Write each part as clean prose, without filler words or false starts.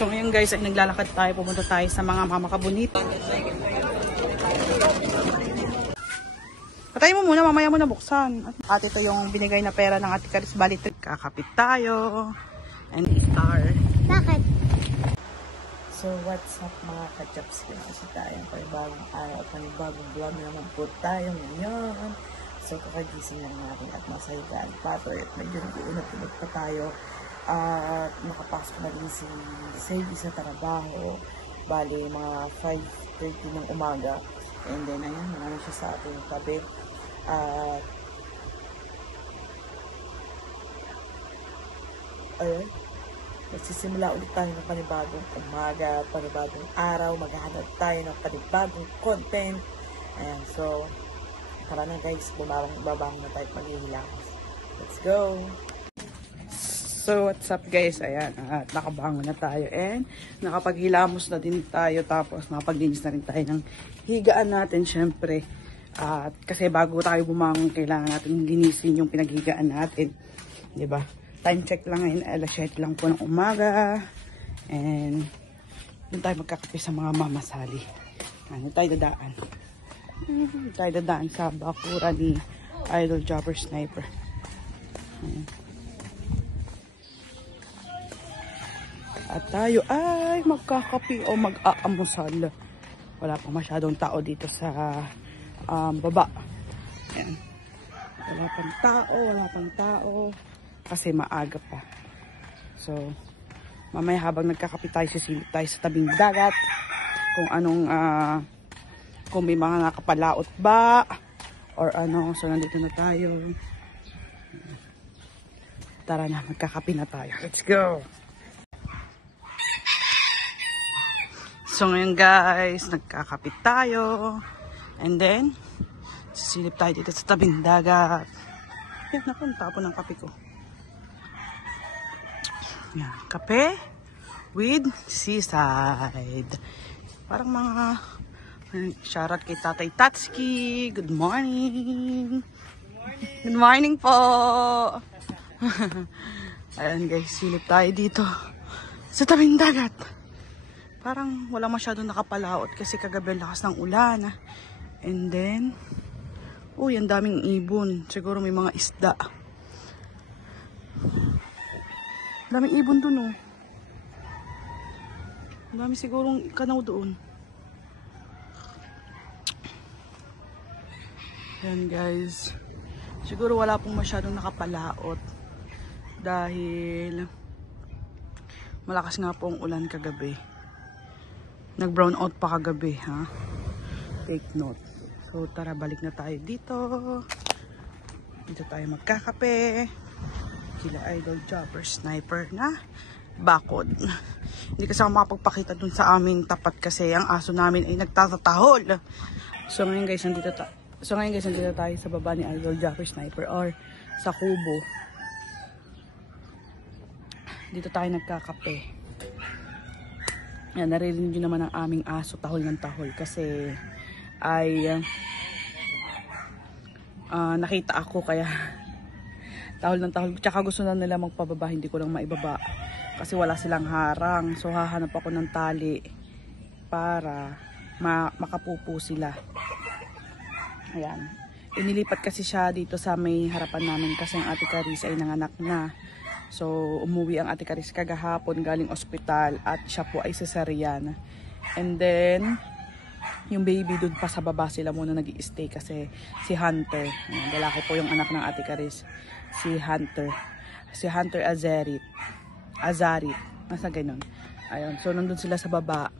So ngayon guys ay naglalakad tayo, pumunta tayo sa mga mama kabunit. Patayin mo muna, mamaya mo na buksan. At ito yung binigay na pera ng Ate Charis. Balit, kakapit tayo. And star. Bakit? So what's up mga kachaps? Kasi tayo ang bagong araw, bagong vlog naman po tayo ngayon. So kakagising lang natin at nasa higaan pa. At medyo nag-unat-unat pa tayo. At nakapasok na din si Sadie sa trabaho. Bali mga 5:30 ng umaga. And then ayun, marami siya sa ating tabi. At ayun, magsisimula ulit tayo ng panibagong umaga, panibagong araw, maghahanap tayo ng panibagong content. Ayan, so tara na guys, babang na tayo maghihilamos. Let's go! So what's up guys, ayan, at nakabangon na tayo and nakapaghilamos na din tayo, tapos nakapaglinis na rin tayo ng higaan natin syempre. At kasi bago tayo bumangon, kailangan natin linisin yung pinaghigaan natin, 'di ba? Time check lang ngayon, alas 7 lang po ng umaga. And doon tayo magkakape sa mga mamasali. Ano tayo dadaan? Tayo dadaan sa bakura ni Idol Jobber Sniper. Ayan. At tayo ay magkakape o mag-aamusal. Wala pa masyadong tao dito sa baba. Ayan. Wala pang tao. Kasi maaga pa. So, mamaya habang nagkakape tayo, sisilip tayo sa tabing dagat. Kung anong, kung may mga nakapalaot ba. Or ano, so nandito na tayo. Tara na, magkakape na tayo. Let's go! So ngayon guys, nagkakapit tayo. And then, sisilip tayo dito sa tabing dagat. Yan, naku, tapon ng kape ko. Yan, kape with seaside. Parang mga shoutout kay Tatay Tatsuki. Good morning. Good morning po. Ayan guys, silip tayo dito sa tabing dagat. Parang wala masyadong nakapalaot kasi kagabi ang lakas ng ulan. And then, uy, ang daming ibon. Siguro may mga isda. Daming ibon dun, oh. Ang dami sigurong kanaw doon. Yan, guys. Siguro wala pong masyadong nakapalaot. Dahil malakas nga po ang ulan kagabi. Nag-brown out pa kagabi, ha? Take note. So, tara, balik na tayo dito. Dito tayo magkakape. Kila Idol Jobber Sniper na bakod. Hindi kasi ako makapagpakita dun sa aming tapat kasi ang aso namin ay nagtatatahol. So, ngayon guys, nandito tayo sa baba ni Idol Jobber Sniper or sa kubo. Dito tayo nagkakape. Yan, naririnig nyo naman ang aming aso, tahol ng tahol. Kasi ay nakita ako kaya tahol ng tahol. Tsaka gusto na nila magpababa, hindi ko lang maibaba. Kasi wala silang harang. So hahanap ako ng tali para makapupo sila. Ayan. Inilipat kasi siya dito sa may harapan namin kasi ang Ate Charis ay nanganak na. So, umuwi ang Ate Charis kagahapon galing ospital at siya po ay cesarean. And then, yung baby doon pa sa baba sila muna nag-i-stay kasi si Hunter. Ayan, lalaki po yung anak ng Ate Charis. Si Hunter. Si Hunter Azarit. Nasa ganun. Ayun, so nandun sila sa baba.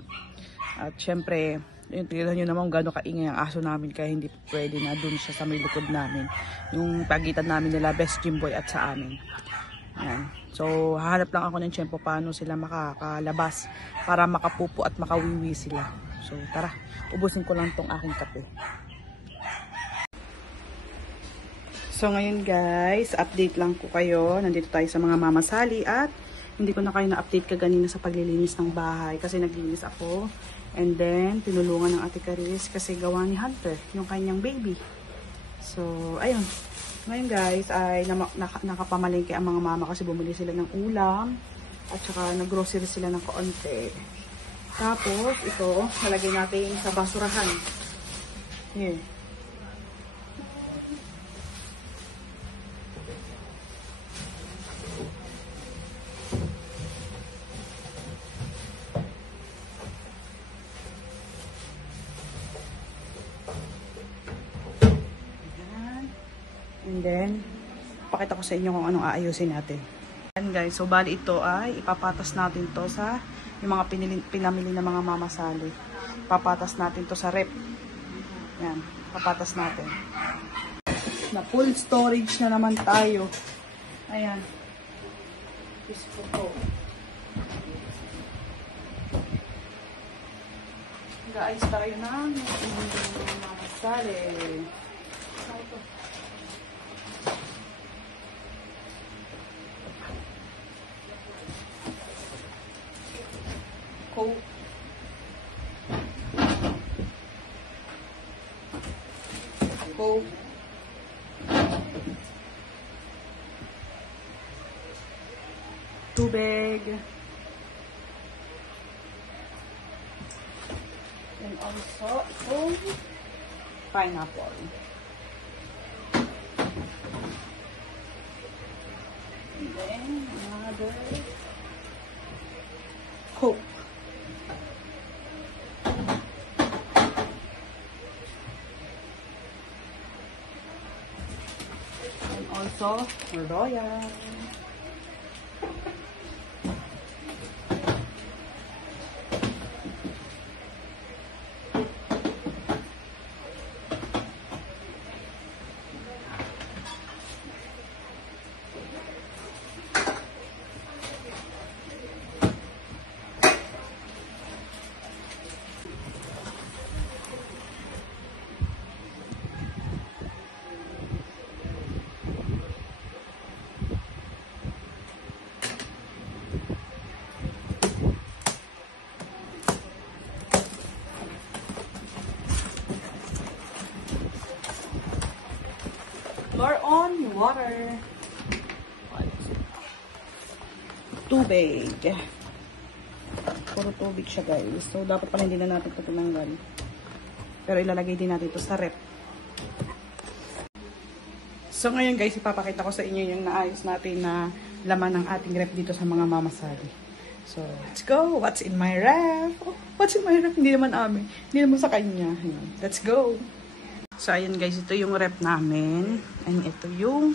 At syempre, yung tignan nyo naman gano'ng kaingay ang aso namin kaya hindi pwede na doon siya sa may likod namin. Yung pagitan namin nila, Best Jimboy at sa amin. Ayan. So, hahanap lang ako ng tiyempo paano sila makakalabas para makapupo at makawiwi sila. So, tara. Ubusin ko lang tong aking kape. So, ngayon guys, update lang ko kayo. Nandito tayo sa mga mamasali at hindi ko na kayo na-update kaganina sa paglilinis ng bahay kasi naglinis ako. And then, tinulungan ng Ate Charis kasi gawa ni Hunter, yung kanyang baby. So, ayun. Ngayon guys, ay nakapamalengke ang mga mama kasi bumili sila ng ulam. At saka nag-grocery sila ng kaunti. Tapos, ito, nalagay natin sa basurahan. Here. And then, pakita ko sa inyo kung anong aayusin natin. Ayan guys, so bali ito ay ipapatas natin to sa yung mga pinamili na mga mamasali. Papatas natin to sa rep. Ayan, papatas natin. Na full storage na naman tayo. Ayan. Isko ko. Guys, tayo na mga mamasali. Ito. Coke. Coke. Tubig. And also, pineapple. And then, another Coke. And also, Royal. Pour on water. Tubig. Puro tubig siya guys. So dapat pala hindi na natin ito tinanggal. Pero ilalagay din natin ito sa rep. So ngayon guys, ipapakita ko sa inyo yung naayos natin na laman ng ating rep dito sa mga mamasali. So let's go. What's in my rep? Oh, what's in my rep? Hindi naman amin. Hindi naman sa kanya. Let's go. So, ayan guys, ito yung rep namin. And ito yung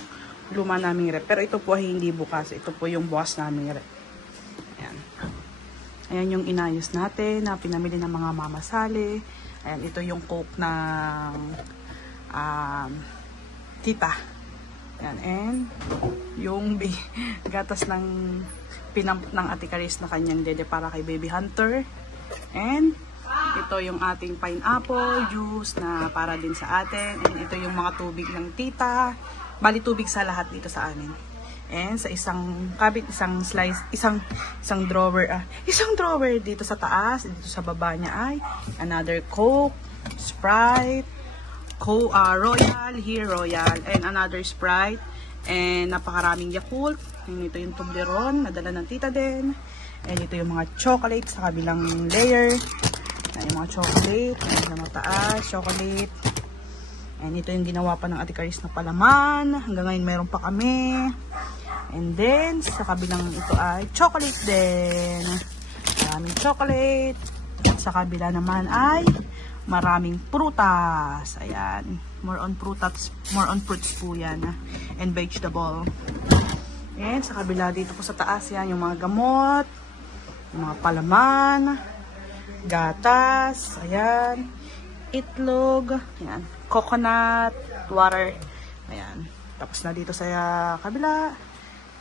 luma naming rep. Pero ito po ay hindi bukas. Ito po yung bukas naming rep. Ayan. Ayan yung inayos natin na pinamili ng mga mamasali. Ayan, ito yung Coke ng tita. Ayan, and yung gatas ng pinampot ng Ate Caris na kanyang dede para kay Baby Hunter. And ito yung ating pineapple juice na para din sa atin. And ito yung mga tubig ng tita. Bali tubig sa lahat dito sa amin. And sa isang kabit, isang slice, isang drawer, isang drawer dito sa taas, dito sa baba niya ay another Coke, Sprite, Royal, here Royal, and another Sprite, and napakaraming Yakult. And ito yung Toblerone, nadala ng tita din. And ito yung mga chocolate sa kabilang layer. Ayan yung mga chocolate, ayan sa mataas, chocolate. And ito yung ginawa pa ng Ate Caris na palaman. Hanggang ngayon meron pa kami. And then, sa kabilang ito ay chocolate din. Maraming chocolate. At sa kabila naman ay maraming prutas. Ayan. More on prutas, more on fruits po yan. And vegetable. And sa kabila dito po sa taas yan, yung mga gamot. Yung mga palaman. Gatas, ayan, itlog, ayan, coconut, water, ayan. Tapos na dito sa kabila,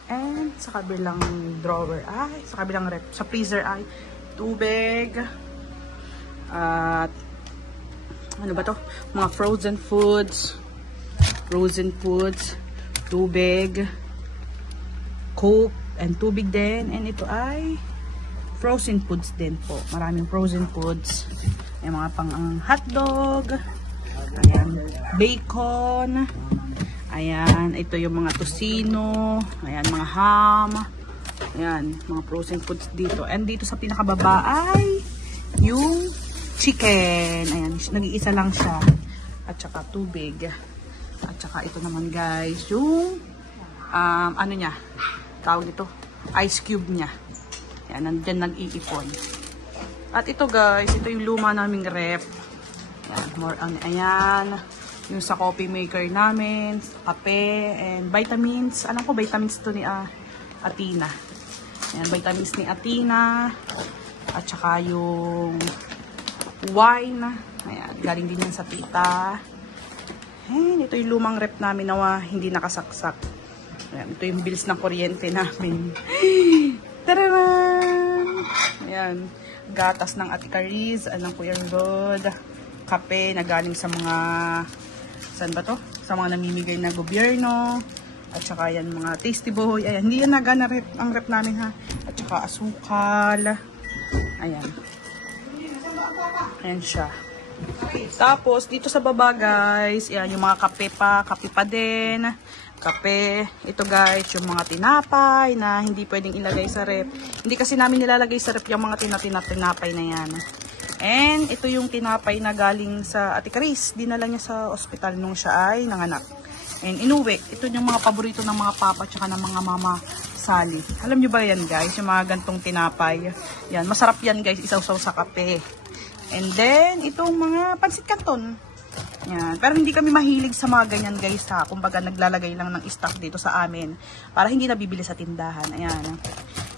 and sa kabilang drawer ay, sa kabilang rep, sa freezer ay, tubig, at, ano ba to? Mga frozen foods, tubig, Coke, and tubig din, and ito ay, frozen foods din po. Maraming frozen foods. May mga pang hotdog. Ayan. Bacon. Ayan. Ito yung mga tocino. Ayan. Mga ham. Ayan, mga frozen foods dito. And dito sa pinakababa ay yung chicken. Ayan, nag-iisa lang siya. At saka tubig. At saka ito naman guys, yung ano niya, tawag dito, ice cube niya. Ayan, nandyan nag-iipon. At ito guys, ito yung luma naming rep. Ayan, more on, ayan. Yung sa coffee maker namin, kape, and vitamins. Alam ko, vitamins to ni Athena. Ayan, vitamins ni Athena. At saka yung wine. Ayan, galing din yan sa tita. Ayan, ito yung lumang rep namin na hindi nakasaksak. Ayan, ito yung bills ng kuryente namin. Tararan! Ayan, gatas ng Ate Cariz, ng Kuya Rod. Kape na galing sa mga... Saan ba to? Sa mga namimigay na gobyerno. At saka yan mga tasty boy. Ayan, hindi yan nagana rep, ang rep namin ha. At saka asukal. Ayan. Ayan siya. Tapos, dito sa baba guys, yan, yung mga kape pa din. Kape. Ito guys, yung mga tinapay na hindi pwedeng ilagay sa rep. Hindi kasi namin nilalagay sa rep yung mga tinapay na yan. And ito yung tinapay na galing sa Ate Cariz. Dinala niya sa ospital nung siya ay nanganak. And inuwi. Ito yung mga paborito ng mga papa at ng mga mama Sally. Alam nyo ba yan guys? Yung mga gantong tinapay. Yan. Masarap yan guys. Isaw-saw sa kape. And then, itong mga pansit canton. Yan. Pero hindi kami mahilig sa mga ganyan guys ha. Kumbaga naglalagay lang ng stock dito sa amin. Para hindi nabibili sa tindahan. Ayan.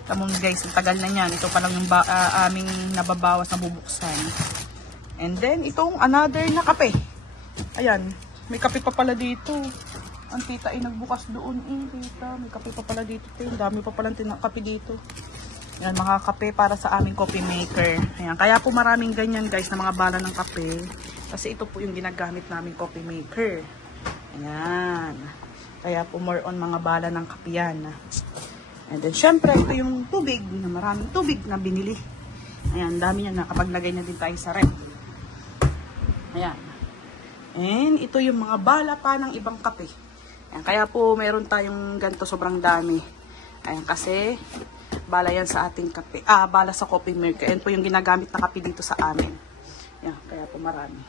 Tamon guys, ang tagal na yan. Ito pa lang yung aming nababawas na bubuksan. And then, itong another na kape. Ayan. May kape pa pala dito. Ang tita ay nagbukas doon. Tita, may kape pa pala dito. Dami pa pala kape dito. Ayan, mga kape para sa aming coffee maker. Ayan. Kaya po maraming ganyan guys na mga bala ng kape. Kasi ito po yung ginagamit namin coffee maker. Ayan. Kaya po more on mga bala ng kape yan. And then, syempre, ito yung tubig, na maraming tubig na binili. Ayan, dami yan, nakapaglagay na din tayo sa rep. Ayan. And, ito yung mga bala pa ng ibang kape. Ayan, kaya po, meron tayong ganito sobrang dami. Ayan, kasi, bala yan sa ating kape. Bala sa coffee maker. Ayan po yung ginagamit na kape dito sa amin. Ayan, kaya po marami.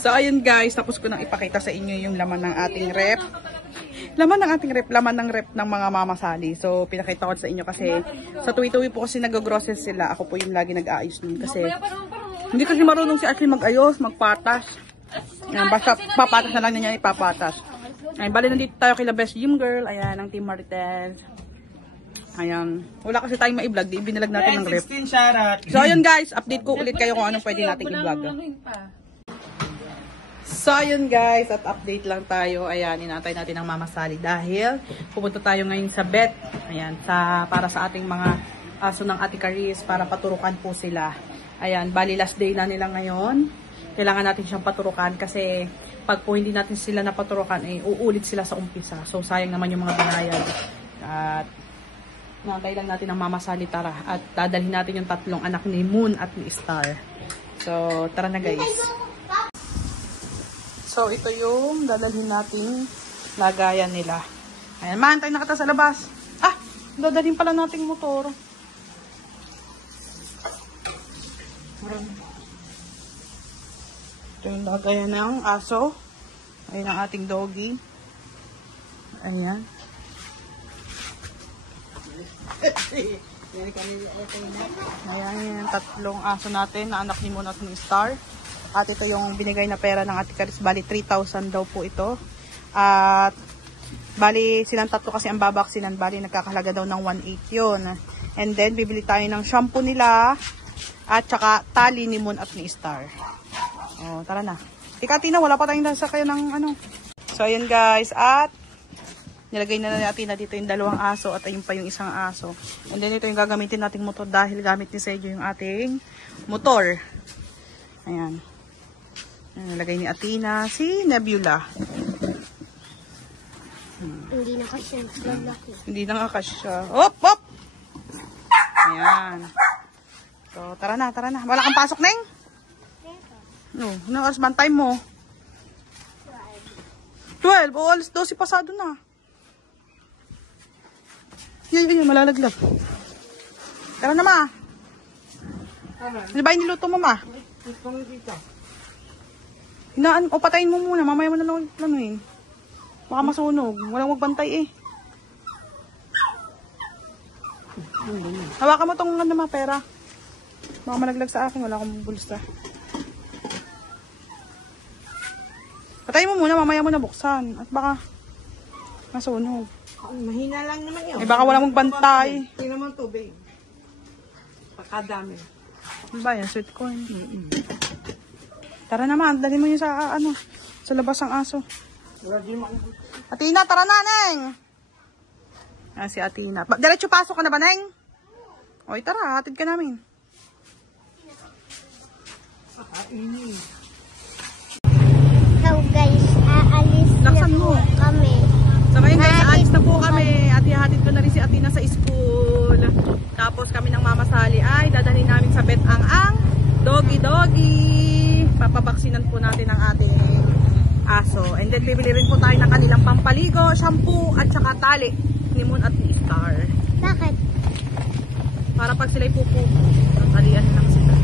So, ayun guys, tapos ko nang ipakita sa inyo yung laman ng ating rep. Laman ng ating rep, laman ng rep ng mga mama Sally. So, pinakita ko sa inyo kasi sa tuwi-tuwi po kasi nag-grocery sila. Ako po yung lagi nag-aayos nun kasi hindi kasi marunong si Ashley mag-ayos, magpatas. Ayan, basta papatas na lang niya ipapatas. Ayan, bali nandito tayo kay La Best Gym Girl. Ayan, ang Team Martens. Ayan, wala kasi tayong ma-vlog. Di binalag natin ng rep. So, ayun guys, update ko ulit kayo kung anong pwede natin i-vlog. So, ayun guys, at update lang tayo. Ayan, inatay natin ang Mama Sally dahil pupunta tayo ngayon sa vet. Ayan, para sa ating mga aso ng Ate Cariz para paturukan po sila. Ayan, bali last day na nila ngayon. Kailangan natin siyang paturukan kasi pag po hindi natin sila napaturukan, uulit sila sa umpisa. So, sayang naman yung mga binayad. At nantay lang natin ang Mama Sally tara. At dadalhin natin yung tatlong anak ni Moon at ni Star. So, tara na guys. So, ito yung dadalhin nating lagayan nila. Ayan, maantay na kita sa labas. Dadalhin pala nating motor. Ito yung lagayan ng aso. Ayan ang ating doggy. Ayan. Ayan, tatlong aso natin na anak ni Moon at ni Star. At ito yung binigay na pera ng Ate Cariz. Bali, 3,000 daw po ito. At, bali, silang tatlo kasi ang babaksinan. Bali, nagkakahalaga daw ng 1,800 yun. And then, bibili tayo ng shampoo nila. At saka, tali ni Moon at ni Star. O, tara na. Tika, Tina, wala pa tayong nasa kayo ng ano. So, ayun guys. At, nilagay na natin na dito yung dalawang aso. At ayun pa yung isang aso. And then, ito yung gagamitin nating motor. Dahil gamit ni Sergio yung ating motor. Ayan. Nilagay ni Athena si Nebula. Hindi na kasya. Hindi na kasya. Hop, hop! Ayan. So, tara na, tara na. Wala kang pasok, Neng? No, ano oras ba ang time mo? 12. O, alas 12 pasado na. Yun, malalaglag. Tara na, ma. Ano ba yung niluto mo, ma? O patayin mo muna. Mamaya mo na lang planuin. Baka masunog. Walang magbantay eh. Hawakan mo tong ano, ma, pera. Baka malaglag sa akin. Wala akong bulsa. Patayin mo muna. Mamaya mo na buksan. At baka masunog. Mahina lang naman yun. Eh baka walang magbantay. Tingnan mo tubig. Pagkadami. Ano ba yan? Sweet corn. Tara naman. Dali mo yun sa sa labas ng aso. Atina, tara na, Neng! Si Atina. Diretso pasok ka na ba, Neng? Oy, tara. Hatid ka namin. So guys, aalis Laksan na mo. po kami. So ngayon guys, aalis na po kami at ihatid ko na rin si Atina sa school. Tapos kami ng Mama Sally ay dadalhin namin sa Bet-ang doggy. Papabaksinan po natin ang ating aso. And then bibili rin po tayo ng kanilang pampaligo, shampoo at saka tali ni Moon at ni Star. Bakit? Para pag sila'y pupo, talian na lang sila.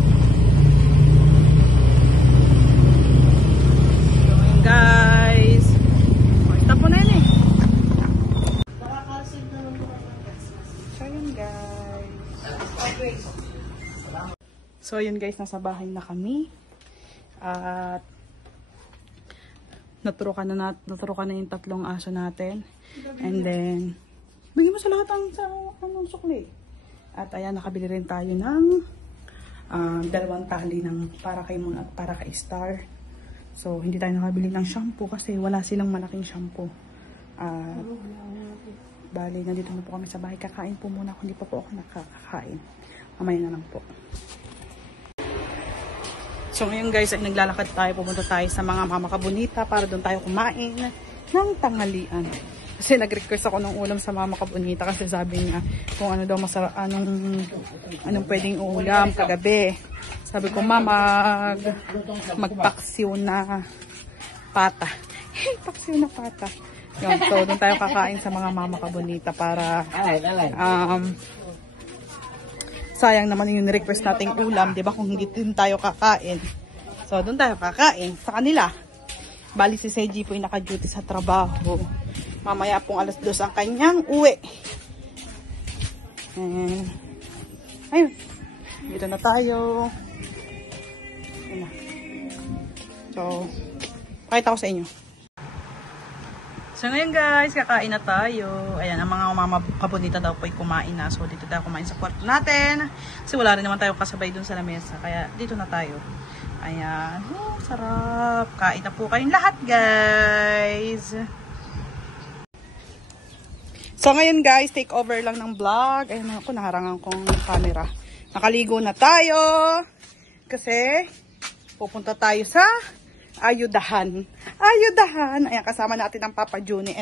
So ngayon guys, stop mo na yun eh. So yun guys. So yun guys, nasa bahay na kami. At naturo ka na yung tatlong aso natin. And then bigyan mo sa lahat ng sukli. At ayan, nakabili rin tayo ng dalawang tali ng para kay Moon at para kay Star. So hindi tayo nakabili ng shampoo kasi wala silang malaking shampoo. Bali, nandito na po kami sa bahay. Kakain po muna kung hindi pa po ako nakakain. Mamaya na lang po. So ngayon guys, ay naglalakad tayo. Pupunta tayo sa mga Mama Kabunita para doon tayo kumain ng tanghalian. Kasi nag-request ako ng ulam sa Mama Kabunita kasi sabi niya kung ano daw masarap, anong pwedeng ulam kagabi. Sabi ko, Mama, magpaksiw na pata. Paksiw na pata. Yun, so doon tayo kakain sa mga Mama Kabunita para sayang naman yung request nating ulam, 'di ba? Kung hindi din tayo kakain. So doon tayo kakain sa kanila. Bali si Seiji po ay naka-duty sa trabaho. Mamaya pong 2:00 ang kanyang uwi. And ayun. Dito na tayo. Ayun na. So pakita ko sa inyo. So ngayon guys, kakain na tayo. Ayan, ang mga Mama Kabunita daw po ay kumain na. So dito tayo kumain sa kwarto natin. Kasi wala rin naman tayo kasabay dun sa lamesa. Kaya dito na tayo. Ayan. Oh, sarap. Kain na po kayong lahat guys. So ngayon guys, take over lang ng vlog. Ayan ako, naharangan kong camera. Nakaligo na tayo. Kasi pupunta tayo sa ayudahan. Ayan, kasama natin ang Papa Juni.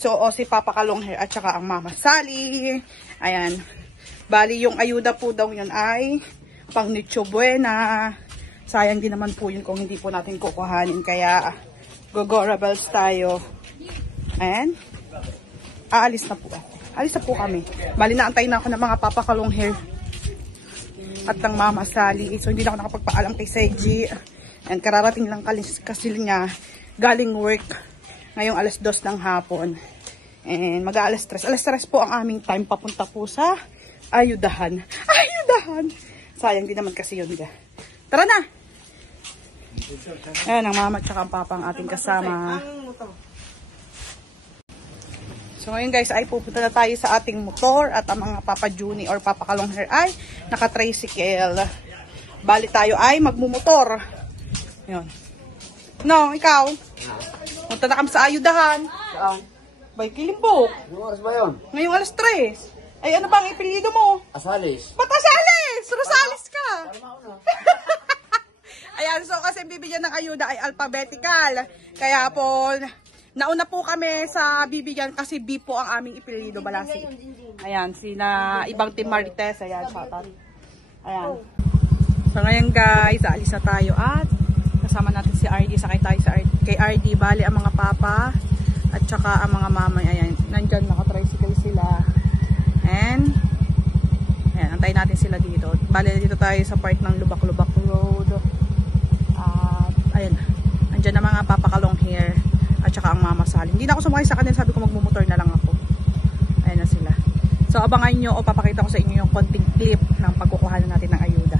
So, si Papa Kalonghair at saka ang Mama Sally. Ayan. Bali, yung ayuda po daw yan ay pang Nicho Buena. Sayang din naman po yun kung hindi po natin kukuhanin. Kaya, go rebels tayo. Ayan. Aalis na po. Alis na po kami. Bali, naantay na ako ng mga Papa Kalonghair at ng Mama Sally. So, hindi na ako nakapagpaalam kay Seiji. And kararating lang kasi niya galing work ngayong 2:00 ng hapon. And mag-aalas 3. Alas 3 po ang aming time papunta po sa ayudahan. Sayang din naman kasi yun. Tara na! Ayan, ang mama at saka ang papa ang ating kasama. So ngayon guys, ay pupunta na tayo sa ating motor at ang mga Papa Juni or Papa Kalonghair ay naka-tricycle. Bali tayo ay magmumotor. Yun. No, ikaw? Punta na kami sa ayudahan. Saan? Bay, Kilimbok. Anong oras ba yun? Ngayong 3:00. Ay, ano bang ipilido mo? Asalis. Ba't Asalis? Rosales ka. Ayan, so kasi bibigyan ng ayuda ay alphabetical. Kaya po, nauna po kami sa bibigyan kasi B po ang aming ipilido, Balasi. Ayan, sina ibang team Marites. Ayan, shoutout. Ayan. So ngayon guys, aalis na tayo at kasama natin si RD, sakay tayo sa kay RD, bali ang mga papa at saka ang mga mama. Ayan, nandyan naka-tricycle sila. And ayan, antayin natin sila dito. Bale, dito tayo sa part ng Lubak-Lubak Road. At ayan, andyan na mga papakalong hair at saka ang mamasalin. Hindi na ako sumakay sa kanila, sabi ko magmumotor na lang ako. Ayan na sila. So abangan nyo o papakita ko sa inyo yung konting clip ng pagkukuha natin ng ayuda.